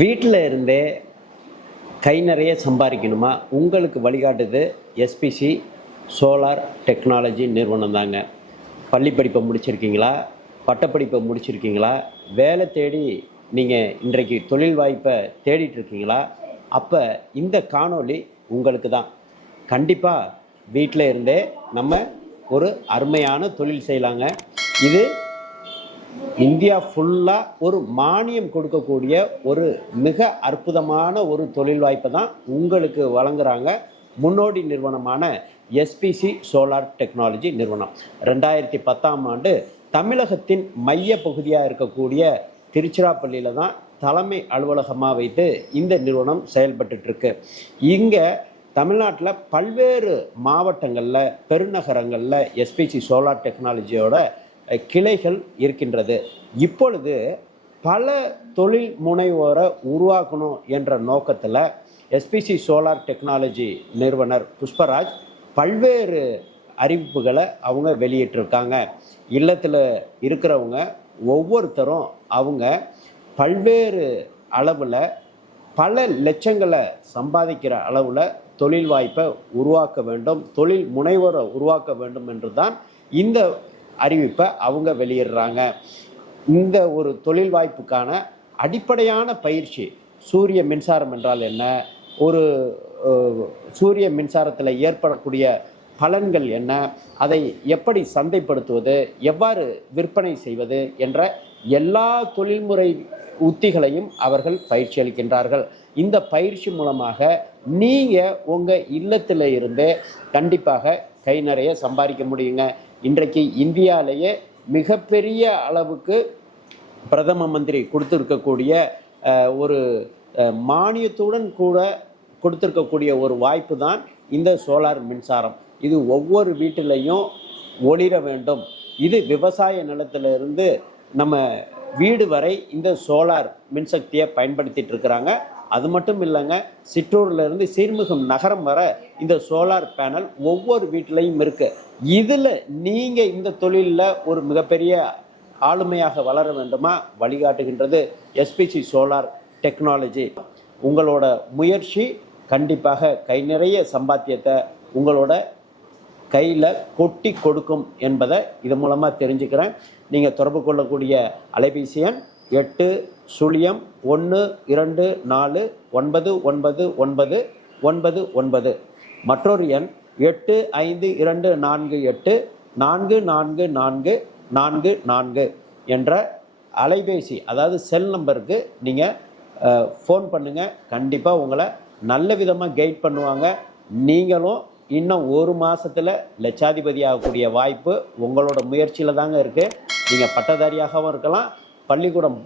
வீட்டில் இருந்தே கை நிறைய சம்பாதிக்கணுமா? உங்களுக்கு வழிகாட்டுது எஸ்பிசி சோலார் டெக்னாலஜி நிறுவனம் தாங்க. பள்ளி படிப்பை முடிச்சிருக்கீங்களா? பட்டப்படிப்பை முடிச்சிருக்கீங்களா? வேலை தேடி நீங்கள் இன்றைக்கு தொழில் வாய்ப்பை தேடிட்டுருக்கீங்களா? அப்போ இந்த காணொளி உங்களுக்கு தான். கண்டிப்பாக வீட்டில் இருந்தே நம்ம ஒரு அருமையான தொழில் செய்யலாங்க. இது இந்தியா ஃபுல்லாக ஒரு மானியம் கொடுக்கக்கூடிய ஒரு மிக அற்புதமான ஒரு தொழில் வாய்ப்பை தான் உங்களுக்கு வழங்குகிறாங்க முன்னோடி நிறுவனமான எஸ்பிசி சோலார் டெக்னாலஜி நிறுவனம். 2010ஆம் ஆண்டு தமிழகத்தின் மைய பகுதியாக இருக்கக்கூடிய திருச்சிராப்பள்ளியில் தான் தலைமை அலுவலகமாக வைத்து இந்த நிறுவனம் செயல்பட்டுருக்கு. இங்கே தமிழ்நாட்டில் பல்வேறு மாவட்டங்களில் பெருநகரங்களில் எஸ்பிசி சோலார் டெக்னாலஜியோட கிளைகள் இருக்கின்றது. இப்பொழுது பல தொழில் முனைவோரை உருவாக்கணும் என்ற நோக்கத்தில் எஸ்பிசி சோலார் டெக்னாலஜி நிறுவனர் புஷ்பராஜ் பல்வேறு அறிவிப்புகளை அவங்க வெளியிட்டிருக்காங்க. இல்லத்தில் இருக்கிறவங்க ஒவ்வொருத்தரும் அவங்க பல்வேறு அளவில் பல லட்சங்களை சம்பாதிக்கிற அளவில் தொழில் வாய்ப்பை உருவாக்க வேண்டும், தொழில் முனைவோரை உருவாக்க வேண்டும் என்று தான் இந்த அறிவிப்பை அவங்க வெளியிடுறாங்க. இந்த ஒரு தொழில் வாய்ப்புக்கான அடிப்படையான பயிற்சி, சூரிய மின்சாரம் என்றால் என்ன, ஒரு சூரிய மின்சாரத்தில் ஏற்படக்கூடிய பலன்கள் என்ன, அதை எப்படி சந்தைப்படுத்துவது, எவ்வாறு விற்பனை செய்வது என்ற எல்லா தொழில்முறை உத்திகளையும் அவர்கள் பயிற்சி அளிக்கின்றார்கள். இந்த பயிற்சி மூலமாக நீங்கள் உங்கள் இல்லத்தில் இருந்தே கண்டிப்பாக கை நிறைய சம்பாதிக்க முடியுங்க. இன்றைக்கு இந்தியாவிலேயே மிகப்பெரிய அளவுக்கு பிரதம மந்திரி கொடுத்துருக்கக்கூடிய ஒரு மானியத்துடன் கூட கொடுத்துருக்கக்கூடிய ஒரு வாய்ப்பு தான் இந்த சோலார் மின்சாரம். இது ஒவ்வொரு வீட்டிலையும் ஒளிர வேண்டும். இது விவசாய நிலத்திலிருந்து நம்ம வீடு வரை இந்த சோலார் மின்சக்தியை பயன்படுத்திட்டு இருக்கிறாங்க. அது மட்டும் இல்லைங்க, சிற்றூர்லேருந்து சீர்மிகும் நகரம் வர இந்த சோலார் பேனல் ஒவ்வொரு வீட்டிலையும் இருக்குது. இதில் நீங்கள் இந்த தொழிலில் ஒரு மிகப்பெரிய ஆளுமையாக வளர வேண்டுமா? வழிகாட்டுகின்றது எஸ்பிசி சோலார் டெக்னாலஜி. உங்களோட முயற்சி கண்டிப்பாக கை நிறைய சம்பாத்தியத்தை உங்களோட கையில் கொட்டி கொடுக்கும் என்பதை இது மூலமாக தெரிஞ்சுக்கிறேன். நீங்கள் தொடர்பு கொள்ளக்கூடிய அலைபேசி எண் 80114999999. மற்றொரு எண் 8524844444 என்ற அலைபேசி, அதாவது செல் நம்பருக்கு நீங்கள் ஃபோன் பண்ணுங்கள். கண்டிப்பாக உங்களை நல்ல விதமாக கைட் பண்ணுவாங்க. நீங்களும் இன்னும் ஒரு மாதத்தில் லட்சாதிபதி ஆகக்கூடிய வாய்ப்பு உங்களோட முயற்சியில் தாங்க இருக்குது. நீங்கள் பட்டதாரியாகவும் இருக்கலாம், பள்ளிக்கூடம்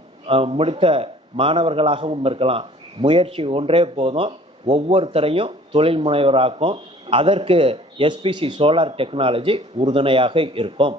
முடித்த மாணவர்களாகவும் இருக்கலாம். முயற்சி ஒன்றே போதும், ஒவ்வொருத்தரையும் தொழில் முனைவராக்கும். அதற்கு எஸ்பிசி சோலார் டெக்னாலஜி உறுதுணையாக இருக்கும்.